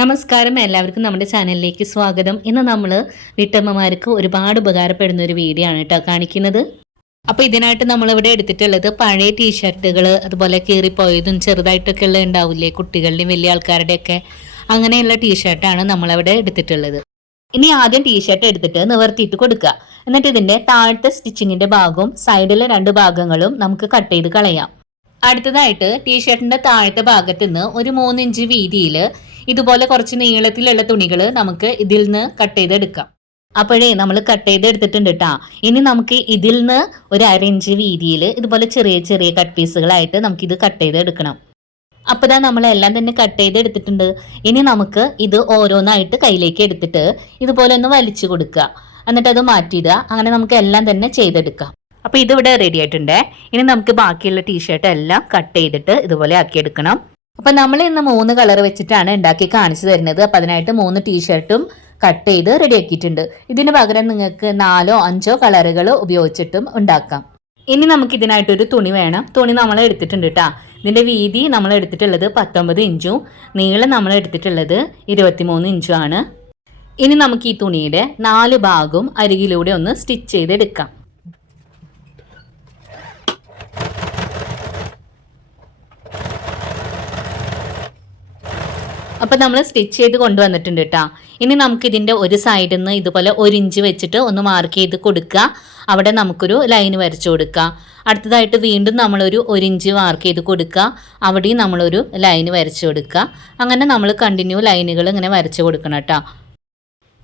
നമസ്കാരം. എല്ലാവർക്കും നമ്മുടെ ചാനലിലേക്ക് സ്വാഗതം. ഇന്ന് നമ്മൾ വീട്ടമ്മമാർക്ക് ഒരുപാട് ഉപകാരപ്പെടുന്ന ഒരു വീഡിയോ ആണ് കേട്ടോ കാണിക്കുന്നത്. അപ്പോൾ ഇതിനായിട്ട് നമ്മളിവിടെ എടുത്തിട്ടുള്ളത് പഴയ ടീഷർട്ടുകൾ അതുപോലെ കീറിപ്പോയതും ചെറുതായിട്ടൊക്കെ ഉള്ള ഉണ്ടാവില്ലേ കുട്ടികളുടെയും വലിയ ആൾക്കാരുടെയൊക്കെ അങ്ങനെയുള്ള ടീഷർട്ടാണ് നമ്മളവിടെ എടുത്തിട്ടുള്ളത്. ഇനി ആദ്യം ടീഷർട്ട് എടുത്തിട്ട് നിവർത്തിയിട്ട് കൊടുക്കുക. എന്നിട്ട് ഇതിന്റെ താഴത്തെ സ്റ്റിച്ചിങ്ങിന്റെ ഭാഗവും സൈഡിലെ രണ്ട് ഭാഗങ്ങളും നമുക്ക് കട്ട് ചെയ്ത് കളയാം. അടുത്തതായിട്ട് ടീഷർട്ടിന്റെ താഴത്തെ ഭാഗത്ത് നിന്ന് ഒരു മൂന്നിഞ്ച് വീതിയിൽ ഇതുപോലെ കുറച്ച് നീളത്തിലുള്ള തുണികൾ നമുക്ക് ഇതിൽ നിന്ന് കട്ട് ചെയ്തെടുക്കാം. അപ്പോഴേ നമ്മൾ കട്ട് ചെയ്തെടുത്തിട്ടുണ്ട് കേട്ടോ ഇനി നമുക്ക് ഇതിൽ നിന്ന് ഒരു അരഞ്ച് വീതിയിൽ ഇതുപോലെ ചെറിയ ചെറിയ കട്ട് പീസുകളായിട്ട് നമുക്ക് ഇത് കട്ട് ചെയ്തെടുക്കണം. അപ്പോൾ ഇതാ നമ്മളെല്ലാം തന്നെ കട്ട് ചെയ്തെടുത്തിട്ടുണ്ട്. ഇനി നമുക്ക് ഇത് ഓരോന്നായിട്ട് കയ്യിലേക്ക് എടുത്തിട്ട് ഇതുപോലെ ഒന്ന് വലിച്ചു കൊടുക്കുക. എന്നിട്ട് അത് മാറ്റിയിടുക. അങ്ങനെ നമുക്ക് എല്ലാം തന്നെ ചെയ്തെടുക്കാം. അപ്പോൾ ഇതിവിടെ റെഡി ആയിട്ടുണ്ട്. ഇനി നമുക്ക് ബാക്കിയുള്ള ടീഷർട്ട് എല്ലാം കട്ട് ചെയ്തിട്ട് ഇതുപോലെ ആക്കിയെടുക്കണം. അപ്പം നമ്മൾ ഇന്ന് മൂന്ന് കളർ വെച്ചിട്ടാണ് ഉണ്ടാക്കി കാണിച്ചു തരുന്നത്. അപ്പം അതിനായിട്ട് മൂന്ന് ടീഷർട്ടും കട്ട് ചെയ്ത് റെഡി ആക്കിയിട്ടുണ്ട്. ഇതിന് പകരം നിങ്ങൾക്ക് നാലോ അഞ്ചോ കളറുകൾ ഉപയോഗിച്ചിട്ടും ഉണ്ടാക്കാം. ഇനി നമുക്ക് ഇതിനായിട്ടൊരു തുണി വേണം. തുണി നമ്മൾ എടുത്തിട്ടുണ്ട് കേട്ടോ ഇതിന്റെ വീതി നമ്മൾ എടുത്തിട്ടുള്ളത് പത്തൊമ്പത് ഇഞ്ചും നീളം നമ്മൾ എടുത്തിട്ടുള്ളത് ഇരുപത്തിമൂന്ന് ഇഞ്ചും ആണ്. ഇനി നമുക്ക് ഈ തുണിയുടെ നാല് ഭാഗവും അരികിലൂടെ ഒന്ന് സ്റ്റിച്ച് ചെയ്തെടുക്കാം. അപ്പം നമ്മൾ സ്റ്റിച്ച് ചെയ്ത് കൊണ്ടുവന്നിട്ടുണ്ട് കേട്ടോ ഇനി ഇതിന്റെ ഒരു സൈഡിൽ നിന്ന് ഇതുപോലെ ഒരു ഇഞ്ച് വെച്ചിട്ട് ഒന്ന് മാർക്ക് ചെയ്ത് കൊടുക്കുക. അവിടെ നമുക്കൊരു ലൈൻ വരച്ചു കൊടുക്കുക. അടുത്തതായിട്ട് വീണ്ടും നമ്മളൊരു ഒരു ഇഞ്ച് മാർക്ക് ചെയ്ത് കൊടുക്കുക. അവിടെയും നമ്മളൊരു ലൈൻ വരച്ചു കൊടുക്കുക. അങ്ങനെ നമ്മൾ കണ്ടിന്യൂ ലൈനുകൾ ഇങ്ങനെ വരച്ചു കൊടുക്കണം കേട്ടോ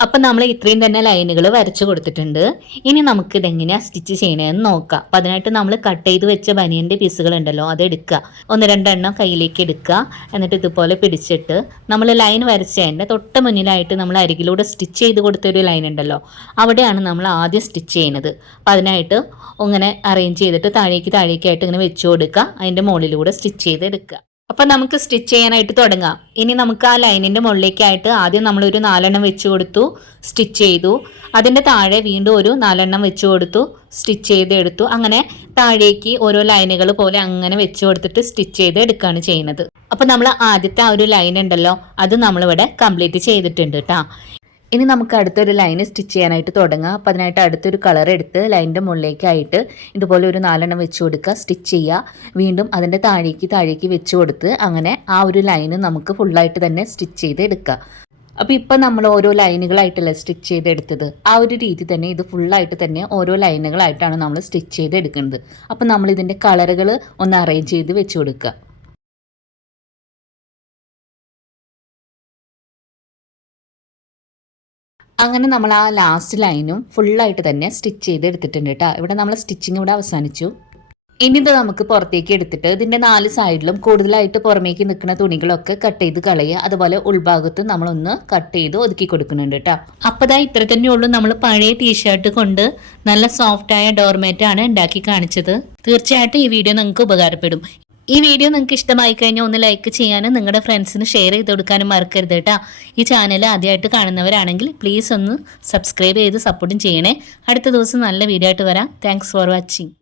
അപ്പം നമ്മൾ ഇത്രയും തന്നെ ലൈനുകൾ വരച്ചു കൊടുത്തിട്ടുണ്ട്. ഇനി നമുക്ക് ഇതെങ്ങനെയാണ് സ്റ്റിച്ച് ചെയ്യണമെന്ന് നോക്കാം. അപ്പം അതിനായിട്ട് നമ്മൾ കട്ട് ചെയ്ത് വെച്ച ബനിയന്റെ പീസുകൾ ഉണ്ടല്ലോ അത് എടുക്കുക. ഒന്ന് രണ്ടെണ്ണം കയ്യിലേക്ക് എടുക്കുക. എന്നിട്ട് ഇതുപോലെ പിടിച്ചിട്ട് നമ്മൾ ലൈൻ വരച്ചതിന്റെ തൊട്ട് മുന്നിലായിട്ട് നമ്മൾ അരികിലൂടെ സ്റ്റിച്ച് ചെയ്ത് കൊടുത്തൊരു ലൈൻ ഉണ്ടല്ലോ അവിടെയാണ് നമ്മൾ ആദ്യം സ്റ്റിച്ച് ചെയ്യുന്നത് അപ്പം അതിനായിട്ട് ഇങ്ങനെ അറേഞ്ച് ചെയ്തിട്ട് താഴേക്ക് താഴേക്കായിട്ട് ഇങ്ങനെ വെച്ച് കൊടുക്കുക. അതിന്റെ മുകളിലൂടെ സ്റ്റിച്ച് ചെയ്ത് എടുക്കുക. അപ്പം നമുക്ക് സ്റ്റിച്ച് ചെയ്യാനായിട്ട് തുടങ്ങാം. ഇനി നമുക്ക് ആ ലൈനിന്റെ മുകളിലേക്കായിട്ട് ആദ്യം നമ്മളൊരു നാലെണ്ണം വെച്ച് കൊടുത്തു സ്റ്റിച്ച് ചെയ്തു. അതിന്റെ താഴെ വീണ്ടും ഒരു നാലെണ്ണം വെച്ച് കൊടുത്തു സ്റ്റിച്ച് ചെയ്ത് എടുത്തു. അങ്ങനെ താഴേക്ക് ഓരോ ലൈനുകൾ പോലെ അങ്ങനെ വെച്ച് കൊടുത്തിട്ട് സ്റ്റിച്ച് ചെയ്ത് എടുക്കുകയാണ് ചെയ്യുന്നത്. അപ്പോൾ നമ്മൾ ആദ്യത്തെ ആ ഒരു ലൈൻ ഉണ്ടല്ലോ അത് നമ്മളിവിടെ കംപ്ലീറ്റ് ചെയ്തിട്ടുണ്ട് കേട്ടോ ഇനി നമുക്ക് അടുത്തൊരു ലൈന് സ്റ്റിച്ച് ചെയ്യാനായിട്ട് തുടങ്ങാം. അപ്പം അതിനായിട്ട് അടുത്തൊരു കളർ എടുത്ത് ലൈനിന്റെ മുകളിലേക്കായിട്ട് ഇതുപോലെ ഒരു നാലെണ്ണം വെച്ച് കൊടുക്കുക. സ്റ്റിച്ച് ചെയ്യുക. വീണ്ടും അതിന്റെ താഴേക്ക് താഴേക്ക് വെച്ച് കൊടുത്ത് അങ്ങനെ ആ ഒരു ലൈന് നമുക്ക് ഫുള്ളായിട്ട് തന്നെ സ്റ്റിച്ച് ചെയ്ത് എടുക്കുക അപ്പോൾ ഇപ്പം നമ്മൾ ഓരോ ലൈനുകളായിട്ടല്ലേ സ്റ്റിച്ച് ചെയ്തെടുത്തത് ആ ഒരു രീതി തന്നെ ഇത് ഫുള്ളായിട്ട് തന്നെ ഓരോ ലൈനുകളായിട്ടാണ് നമ്മൾ സ്റ്റിച്ച് ചെയ്ത് എടുക്കുന്നത്. അപ്പം നമ്മൾ ഇതിന്റെ കളറുകൾ ഒന്ന് അറേഞ്ച് ചെയ്ത് വെച്ച് കൊടുക്കുക. അങ്ങനെ നമ്മൾ ആ ലാസ്റ്റ് ലൈനും ഫുള്ളായിട്ട് തന്നെ സ്റ്റിച്ച് ചെയ്ത് എടുത്തിട്ടുണ്ട് കേട്ടോ ഇവിടെ നമ്മൾ സ്റ്റിച്ചിങ് ഇവിടെ അവസാനിച്ചു. ഇനി ഇത് നമുക്ക് പുറത്തേക്ക് എടുത്തിട്ട് ഇതിന്റെ നാല് സൈഡിലും കൂടുതലായിട്ട് പുറമേക്ക് നിൽക്കുന്ന തുണികളൊക്കെ കട്ട് ചെയ്ത് കളയുക. അതുപോലെ ഉൾഭാഗത്ത് നമ്മളൊന്ന് കട്ട് ചെയ്ത് ഒതുക്കി കൊടുക്കുന്നുണ്ട് കേട്ടോ അപ്പോൾ ഇതാ ഇത്ര തന്നെ ഉള്ളൂ നമ്മൾ പഴയ ടീഷർട്ട് കൊണ്ട് നല്ല സോഫ്റ്റായ ഡോർമേറ്റ് ആണ് ഉണ്ടാക്കി കാണിച്ചത്. തീർച്ചയായിട്ടും ഈ വീഡിയോ നിങ്ങൾക്ക് ഉപകാരപ്പെടും. ഈ വീഡിയോ നിങ്ങൾക്ക് ഇഷ്ടമായി കഴിഞ്ഞാൽ ഒന്ന് ലൈക്ക് ചെയ്യാനും നിങ്ങളുടെ ഫ്രണ്ട്സിന് ഷെയർ ചെയ്ത് കൊടുക്കാനും മറക്കരുത് കേട്ടോ. ഈ ചാനൽ ആദ്യമായിട്ട് കാണുന്നവരാണെങ്കിൽ പ്ലീസ് ഒന്ന് സബ്സ്ക്രൈബ് ചെയ്ത് സപ്പോർട്ടും ചെയ്യണേ. അടുത്ത ദിവസം നല്ല വീഡിയോ ആയിട്ട് വരാം. Thanks for watching